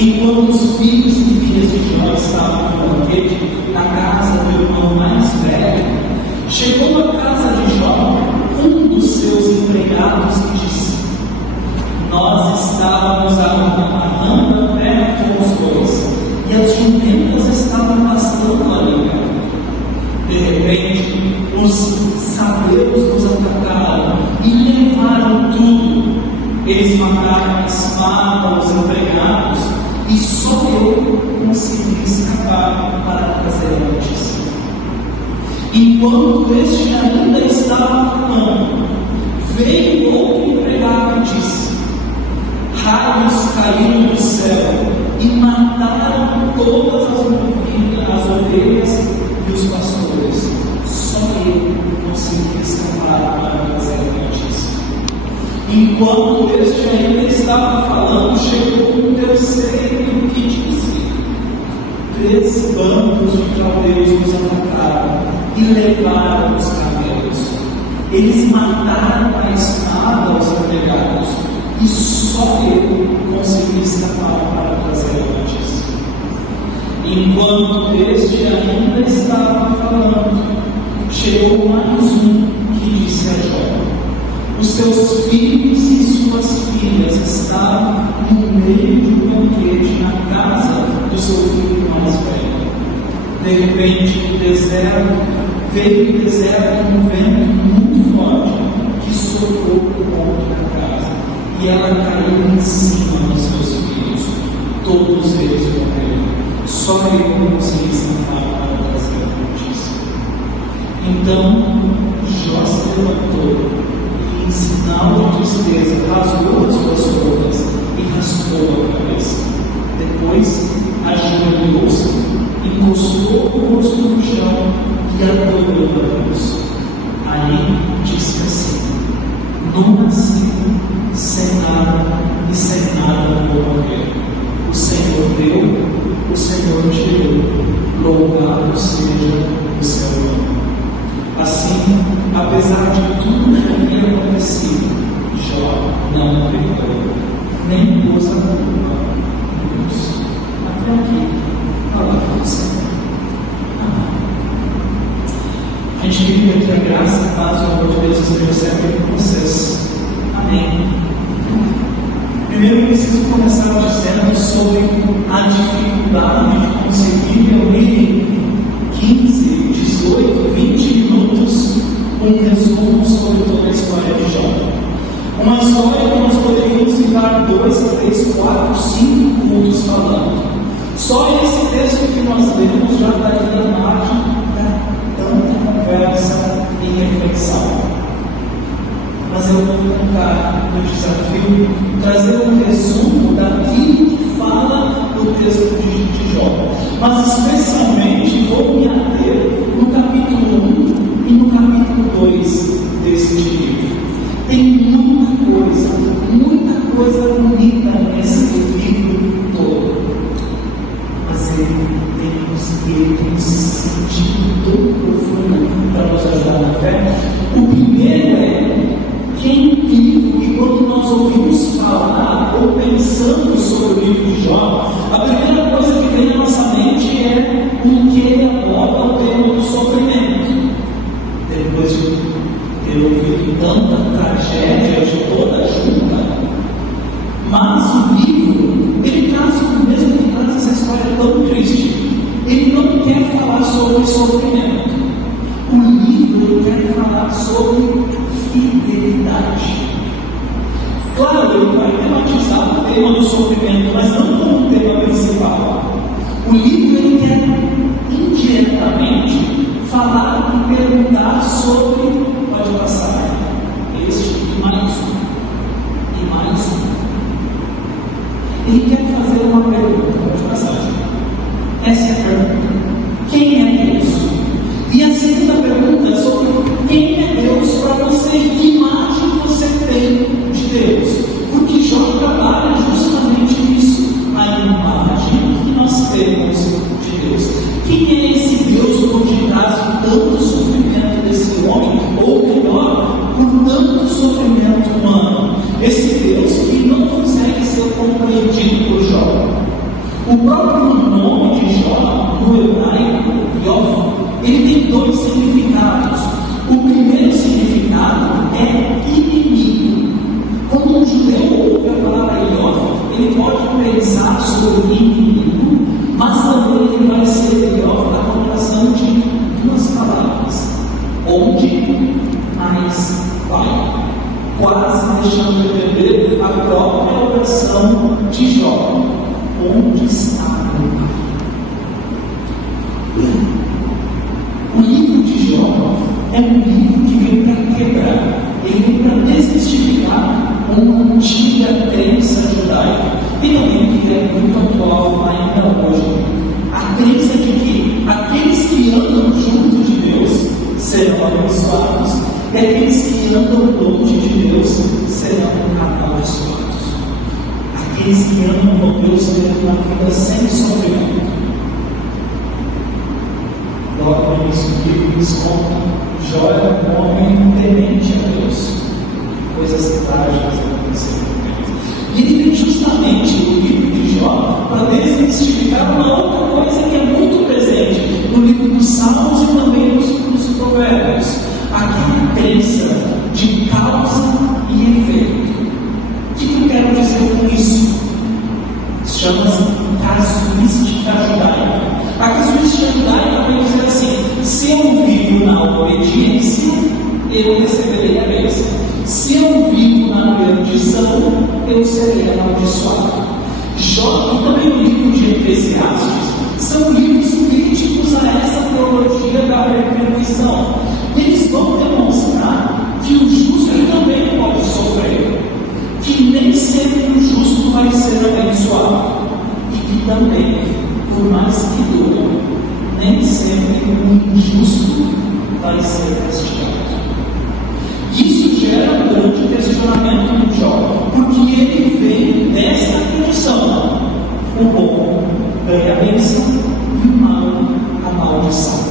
Enquanto os filhos e filhas de Jó estavam no banquete na casa do irmão mais velho, chegou à casa de Jó um dos seus empregados e disse: nós estávamos amarrando a terra com os bois, e as jumentas estavam pastando ali. De repente, os sabeus nos atacaram e levaram tudo. Eles mataram a espada, os empregados, e só eu consegui escapar para trazer a notícia. Enquanto este ainda estava falando, veio outro empregado e disse: raios caíram do céu e mataram todas as ovelhas e os pastores. Só eu consegui escapar para trazer a notícia. Enquanto este ainda estava falando, chegou um terceiro que disse: 3 bandos de caldeus nos atacaram e levaram os camelos. Eles mataram a espada aos empregados, e só eu consegui escapar para trazer a notícia. Enquanto este ainda estava falando, chegou mais um que disse a Jó: os seus filhos e suas filhas estavam no meio do banquete na casa do seu filho mais velho. De repente, veio do deserto um vento muito forte que soprou contra a casa, e ela caiu em cima dos seus filhos. Todos eles morreram. Só eu consegui escapar para trazer a notícia. Então Jó se levantou e, em sinal de tristeza, rasgou as suas roupas e raspou a cabeça. Depois ajoelhou-se, encostou o rosto no chão e adorou a Deus. Aí disse assim: não nasci sem nada e sem nada vou morrer. O Senhor deu, o Senhor tirou, louvado seja o seu nome. Assim, apesar de tudo que havia acontecido, Jó não pecou, nem pôs a culpa em Deus. Até aqui, a palavra do Senhor. Amém. A gente queria que a graça, a paz e o amor de Deus esteja sempre com vocês. Amém. Primeiro, eu preciso começar dizendo sobre a dificuldade de conseguir reunir 15, 18, 20 minutos um resumo sobre toda a história de Jó. Uma história que nós poderíamos ficar 2, 3, 4, 5 minutos falando. Só esse texto que nós lemos já daria margem para tanta conversa e reflexão. Mas eu vou tentar, no desafio, trazer um resumo daquilo que fala o texto de Jó. Mas especialmente vou me ater no capítulo 1 e no capítulo 2 deste livro. Tem muita coisa bonita nesse livro todo. Mas ele tem um sentido tão profundo para nos ajudar na fé. O primeiro é que é incrível que quando nós ouvimos falar ou pensamos sobre o livro de Jó, a primeira coisa que vem à nossa mente é o que ele aborda o tema do sofrimento. Depois de ter ouvido tanta tragédia de toda junta, mas o livro, ele traz, mesmo que traz essa história tão triste, ele não quer falar sobre sofrimento. O livro quer falar sobre fidelidade. Claro, ele vai tematizar o tema do sofrimento, mas não como tema principal. O livro ele quer indiretamente falar e perguntar sobre, pode passar, este e mais um. Ele quer fazer uma pergunta, pode passar. Essa é a pergunta. Quem é Deus? E a segunda pergunta é sobre quem é Deus para você, que imagem você tem de Deus. Porque Jó trabalha justamente nisso, a imagem que nós temos de Deus. Quem é esse Deus por detrás de tanto sofrimento desse homem, ou melhor, por tanto sofrimento humano? Esse Deus que não consegue ser compreendido por Jó. O próprio nome de Jó, no hebraico, Yov, ele tem 2 significados. O primeiro significado é inimigo. Quando um judeu ouve a palavra Yov, ele pode pensar sobre inimigo, mas também ele vai ser Yov na contração de 2 palavras: onde mais vai. Quase deixando de entender a própria oração de Jó: onde está meu pai? O livro de Jó é um livro que vem para quebrar, ele vem para desmistificar uma antiga crença judaica, e também que é muito atual ainda hoje. A crença de que aqueles que andam junto de Deus serão abençoados, e aqueles que andam longe de Deus serão amaldiçoados. Aqueles que amam com Deus terão uma vida sem sofrimento. Logo no início do livro nos conta, Jó era um homem temente a Deus. Coisas trágicas aconteceram com ele. E ele vem justamente no livro de Jó para desmistificar uma outra coisa que é muito presente no livro dos Salmos e também nos Provérbios. Aquela crença de causa e efeito. O que eu quero dizer com isso? Chama-se casuística judaica. A casuística judaica vai dizer assim: se eu vivo na obediência, eu receberei a bênção. Se eu vivo na perdição, eu serei amaldiçoado. Jó e também o livro de Eclesiastes são livros críticos a essa teologia da retribuição. Eles vão demonstrar que o justo também pode sofrer, que nem sempre o justo vai ser abençoado, e que também, por mais que doa, nem sempre o injusto vai ser castigado. Isso gera um grande questionamento no Jó, porque ele vem dessa afirmação: o bom ganha a bênção e o mal a maldição.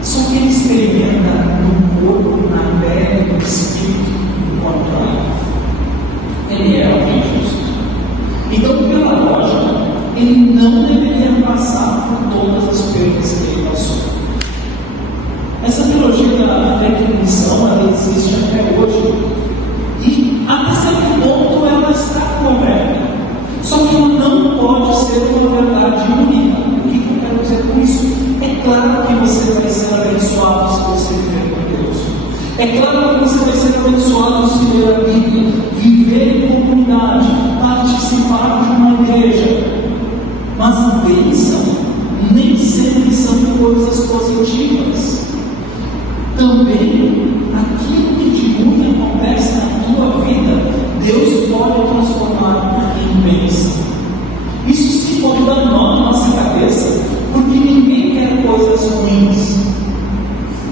Só que ele experimenta no corpo, na pele, no espírito, no contrário. Ele é alguém justo. Então, pela lógica, ele não deveria passar por todas as perdas que ele passou. Essa teologia da retribuição, ela existe até hoje. E até certo ponto ela está correta. Só que ela não pode ser uma verdade única. O que eu quero dizer com isso? É claro que você vai ser abençoado se você viver com Deus. É claro que você vai ser abençoado se ler a Bíblia, viver em comunidade, participar de uma igreja. Mas bênção nem sempre são coisas positivas. Também, aquilo que de ruim acontece na tua vida, Deus pode transformar em bênção. Isso se pode dar nó na nossa cabeça, porque ninguém quer coisas ruins.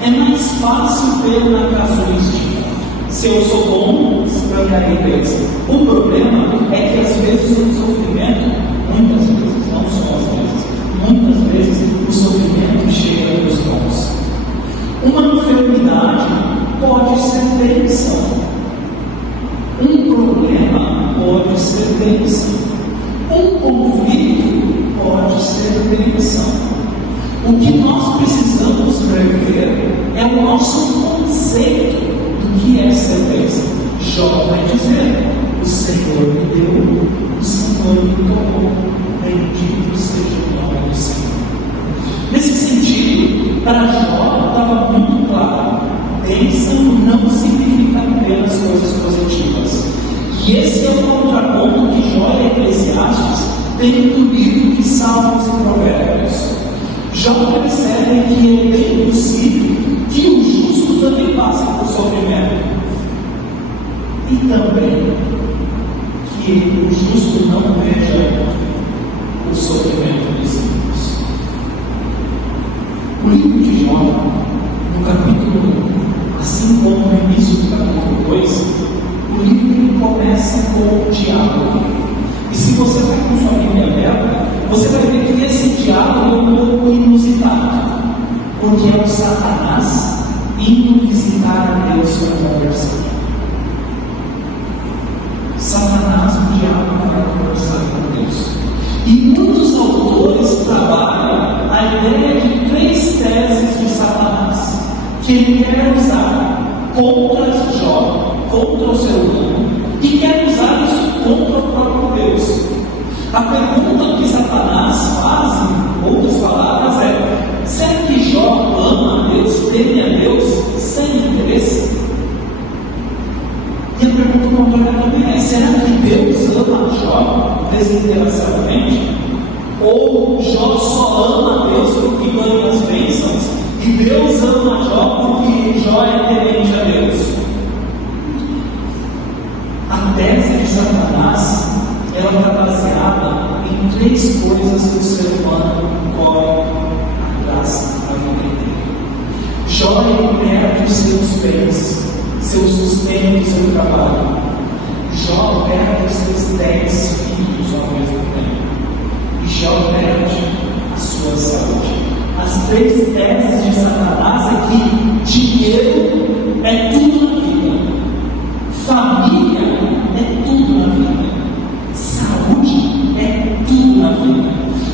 É mais fácil ver na casuística. Se eu sou bom, ganharei bênção. O problema é que às vezes o sofrimento, muitas vezes, não só às vezes, muitas vezes o sofrimento chega dos bons. Uma enfermidade pode ser bênção. Um problema pode ser bênção. Um conflito pode ser bênção. O que nós precisamos rever é o nosso conceito do que é ser bênção. Jó vai dizer: o Senhor me deu, o Senhor me tomou, bendito seja o nome do Senhor. Nesse sentido, para Jó estava muito claro: bênção não significa apenas coisas positivas. E esse é o contraponto que Jó e Eclesiastes têm do livro de Salmos e Provérbios. Jó percebe que é bem possível que o justo também passe por sofrimento. E também que o justo não veja o sofrimento dos ímpios. O livro de Jó, no capítulo 1, assim como no início do capítulo 2, o livro começa com o diálogo. E se você vai com sua Bíblia aberta, você vai ver que esse diálogo é um pouco inusitado, porque é o Satanás indo visitar a Deus para conversar. Satanás, o diabo, vai conversar com Deus. E muitos autores trabalham a ideia de 3 teses de Satanás, que ele quer usar contra Jó, contra o ser humano, e quer usar isso contra o próprio Deus. A pergunta que Satanás faz, em outras palavras, é: será que Jó ama a Deus, teme a Deus, sem interesse? E a pergunta contrária também é: será que Deus ama Jó desinteressadamente? Ou Jó só ama a Deus porque ganha as bênçãos, e Deus ama Jó porque Jó é temente a Deus? A tese de Satanás, ela está baseada em 3 coisas que o ser humano corre atrás da vida inteira. Jó perde os seus bens, seu sustento, seu trabalho. Jó perde os seus 10 filhos ao mesmo tempo. E Jó perde a sua saúde. As 3 teses de Satanás é que dinheiro é tudo na vida, família é tudo na vida, saúde é tudo na vida.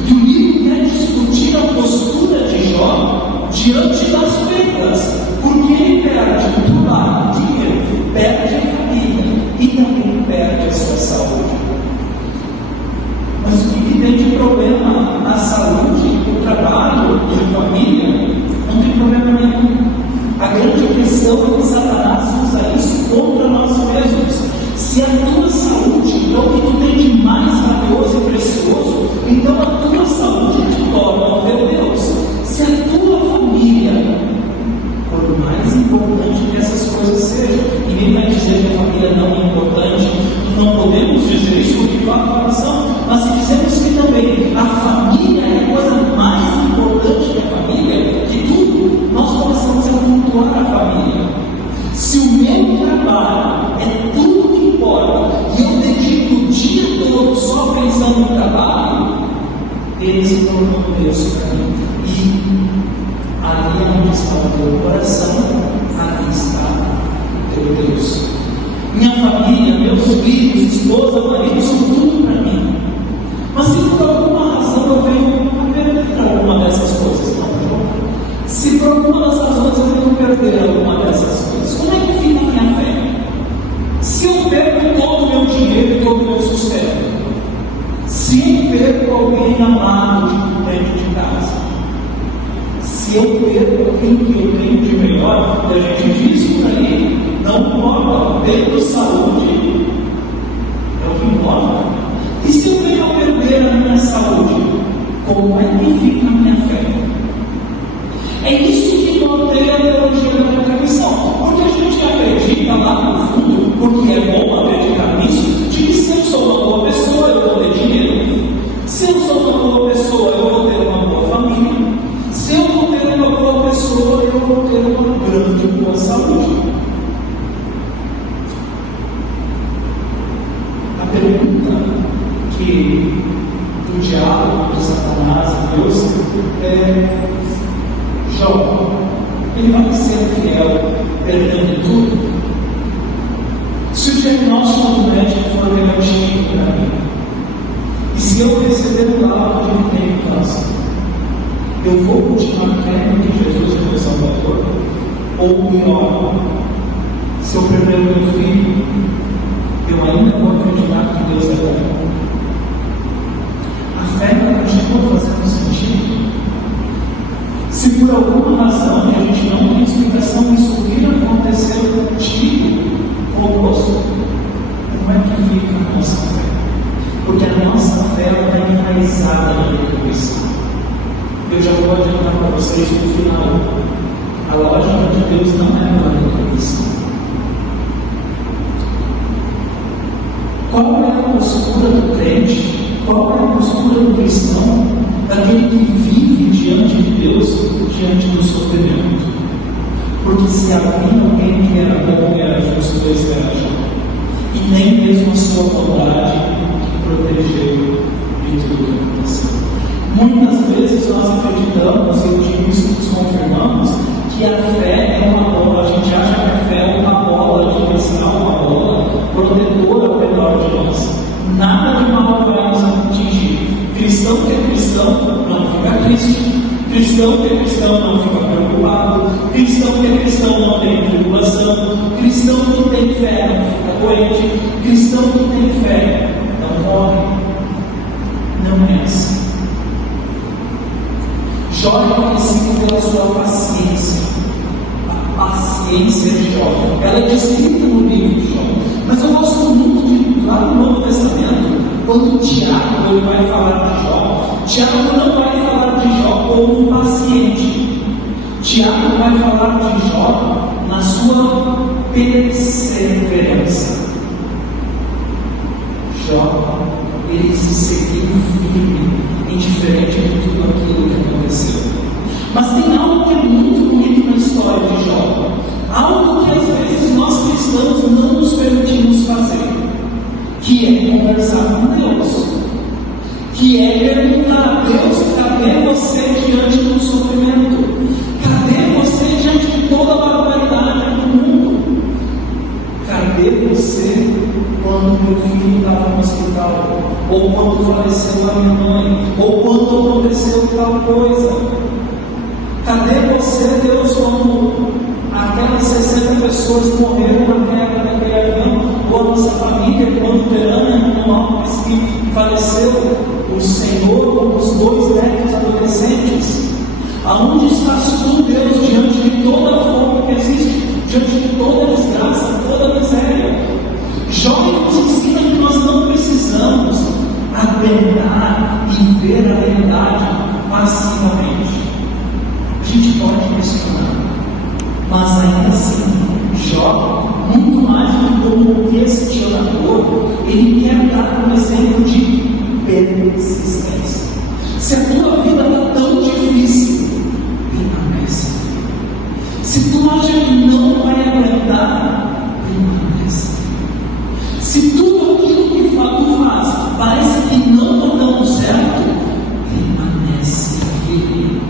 E o livro quer discutir a postura de Jó diante das perdas, porque ele perde o trabalho, o dinheiro, perde a família e também perde a sua saúde. Mas o que tem de problema na saúde, o trabalho e a família? Não tem problema nenhum. A grande questão é que Satanás usa isso contra nós mesmos. Se a tua saúde é o que tu tem de mais valioso e precioso, então a tua saúde te torna ver Deus. Se a tua família, por mais importante que essas coisas sejam, ninguém vai dizer que a família não é importante, não podemos dizer isso porque fala a oração, mas se dizemos que também a família é a coisa mais importante que a família, que tudo, nós começamos a cultuar a família. Se o meu trabalho é tudo que importa e eu dedico o dia todo só pensando no trabalho, ele se tornou Deus para mim. E ali é onde está o teu coração, ali está o teu Deus. Minha família, meus filhos, esposa, marido, são tudo para mim. Mas se por alguma razão eu venho a perder alguma dessas coisas, se por alguma das razões eu venho a perder alguma dessas coisas, como é que fica a minha fé? Se eu perco todo o meu dinheiro e todo o meu sustento, se eu perco alguém amado dentro de casa, se eu perco aquilo que eu tenho de melhor, a gente diz por aí, não tendo saúde, é o que importa. E se eu venho a perder a minha saúde, como é que fica a minha fé? É isso que mantém a teologia da precaução. Porque a gente acredita lá no fundo, porque é bom acreditar nisso, de que se eu sou uma boa pessoa, eu vou ter dinheiro. Se eu sou uma boa pessoa, eu vou ter uma boa família. Se eu vou ter uma boa pessoa, eu vou ter uma grande boa saúde. A pergunta que do diálogo de Satanás e Deus é: Jó, ele vai ser fiel perdendo tudo? Se o diagnóstico do médico for negativo para mim, e se eu receber um laudo de que tenho câncer, eu vou continuar crendo que Jesus é meu Salvador? Ou pior, se eu perder o meu filho, eu ainda vou acreditar que Deus é bom? A fé não continua fazendo sentido? Se por alguma razão a gente não tem explicação, isso vir aconteceu contigo, conosco, como é que fica a nossa fé? Porque a nossa fé está enraizada na retribuição. Eu já vou adiantar para vocês no final: a lógica de Deus não é uma retribuição. Qual é a postura do crente? Qual é a postura do cristão, daquele que vive diante de Deus, diante do sofrimento? Porque se havia alguém que era bom, era justo, Deus era justo, e nem mesmo a sua bondade protegeu de tudo que aconteceu. Muitas vezes nós acreditamos, e eu digo isso que nos confirmamos, que a fé é uma bola. A gente acha que a fé é uma bola de cristal, uma bola protetora ao redor de nós. Nada de mal vai nos atingir. Cristão que é cristão não fica triste. Cristão que é cristão não fica preocupado. Cristão que é cristão não tem tribulação. Cristão que tem fé não fica doente. Cristão que tem fé não morre. Não é assim. Jó é conhecido pela sua paciência. A paciência de Jó, ela é descrita no livro de Jó. Mas eu gosto muito de, lá no Novo Testamento, quando Tiago ele vai falar de Jó, Tiago não vai falar de Jó como um paciente. Tiago vai falar de Jó na sua perseverança. Jó, ele se seguiu firme, indiferente de tudo aquilo que aconteceu. Mas tem algo que é muito bonito na história de Jó, algo que às vezes nós cristãos não nos permitimos fazer, que é conversar com Deus, que é perguntar a Deus: cadê você diante do sofrimento? Cadê você diante de toda a barbaridade do mundo? Cadê você quando meu filho estava no hospital? Ou quando faleceu a minha mãe? Ou quando aconteceu tal coisa? Cadê você, Deus, quando aquelas 60 pessoas morreram na queda daquele avião? Ou a nossa família, quando Verana, nós que faleceu, o Senhor, com os 2 netos adolescentes? Aonde estás tu, Deus, diante de toda a fome que existe, diante de toda a desgraça, toda a miséria? Jó nos ensina que nós não precisamos aguentar e ver a verdade passivamente. A gente pode questionar, mas ainda assim, Jó, muito mais do que como questionador, ele quer dar um exemplo de persistência. Se a tua vida está tão difícil, permanece. Se tu acha que não vai aguentar, permanece. Se tudo aquilo que tu faz parece que não está dando certo, permanece firme.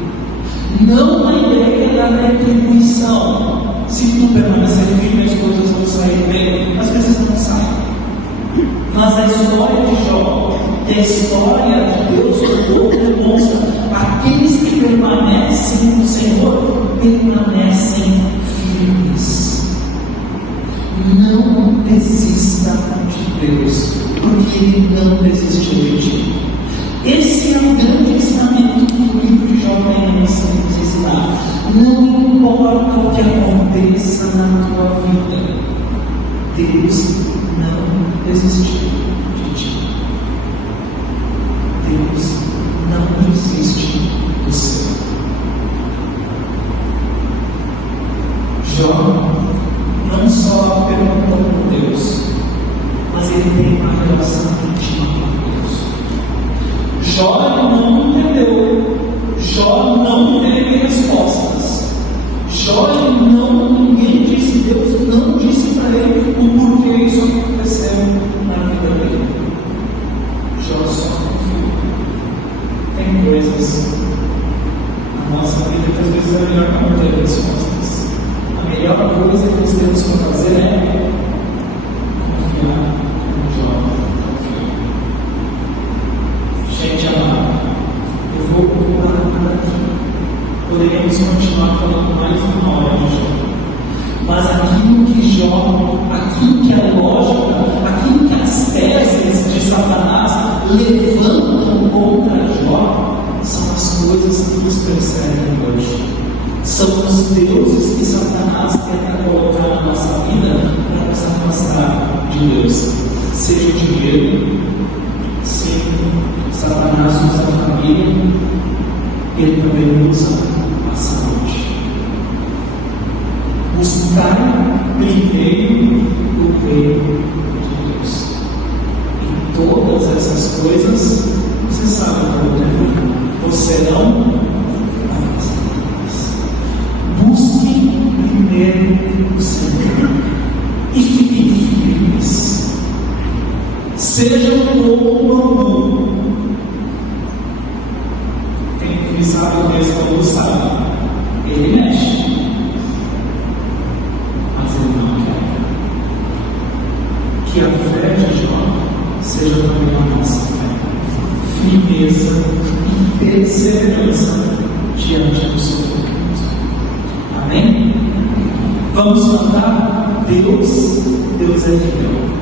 Não a ideia da retribuição. Se tu permanecer firme, as coisas vão sair bem. Às vezes não saem. Mas a história de Jó e a história de Deus que o povo demonstra: aqueles que permanecem no Senhor permanecem firmes. Não desista de Deus, porque Ele não desistiu de ti. Esse é o grande ensinamento que o livro de Jó tem a nos ensinar. Não importa o que aconteça na tua vida, Deus não desistiu de ti. Deus não desiste do céu. Jó não só perguntou por Deus, mas ele tem uma relação íntima com Deus. Jó não entendeu. Jó não teve respostas. Jó ninguém disse, Deus não disse para ele o porquê isso aconteceu na vida dele. Jó só confiou. Tem coisas na nossa vida que às vezes é melhor não ter respostas. A melhor coisa que nós temos para fazer é confiar no Jó. Gente amada, eu vou parar por aqui. Poderíamos continuar falando mais uma hora de Jó. Mas aquilo que a lógica, aquilo que as teses de Satanás levantam contra Jó, são as coisas que nos perseguem hoje. São os deuses que Satanás tenta colocar na nossa vida para nos afastar de Deus. Seja o dinheiro, seja Satanás usa a família, ele também usa a saúde. Buscar primeiro o reino de Deus. Em todas essas coisas, você sabe como termina. Você não busque primeiro o Senhor e fiquem firmes. Sejam como bambu. Quem sabe o mesmo bambu sabe. Ele mexe, mas ele não quer. Que a fé de Jó seja também a nossa fé. Firmeza e perseverança diante do sofrimento. Amém? Vamos cantar Deus é fiel.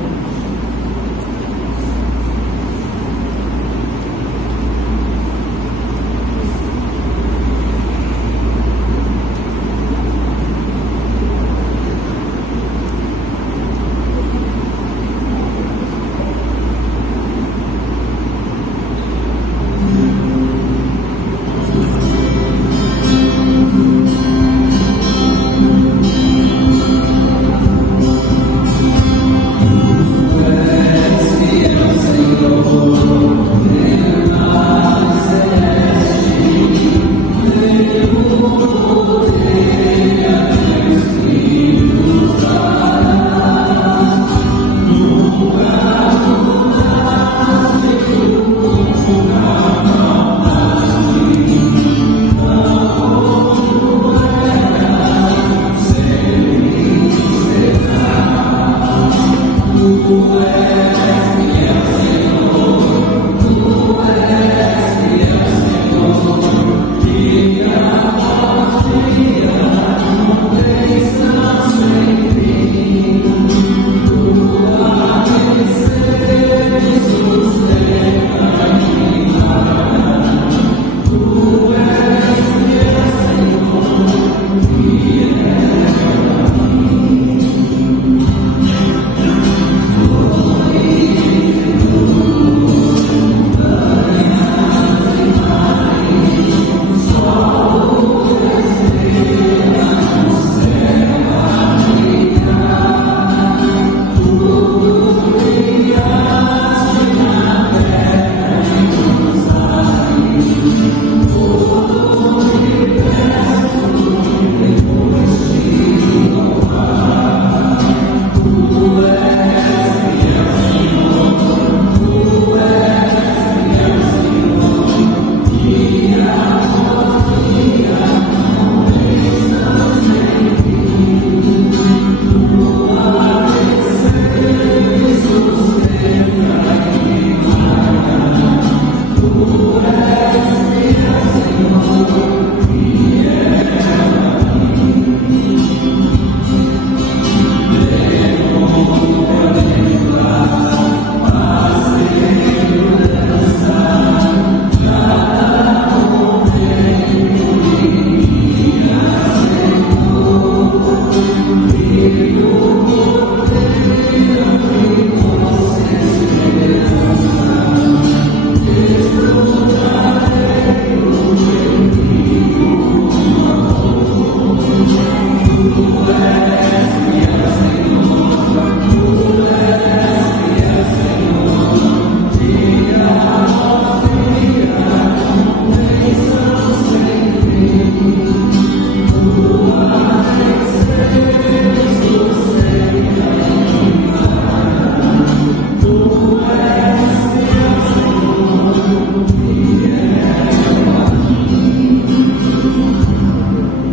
Tu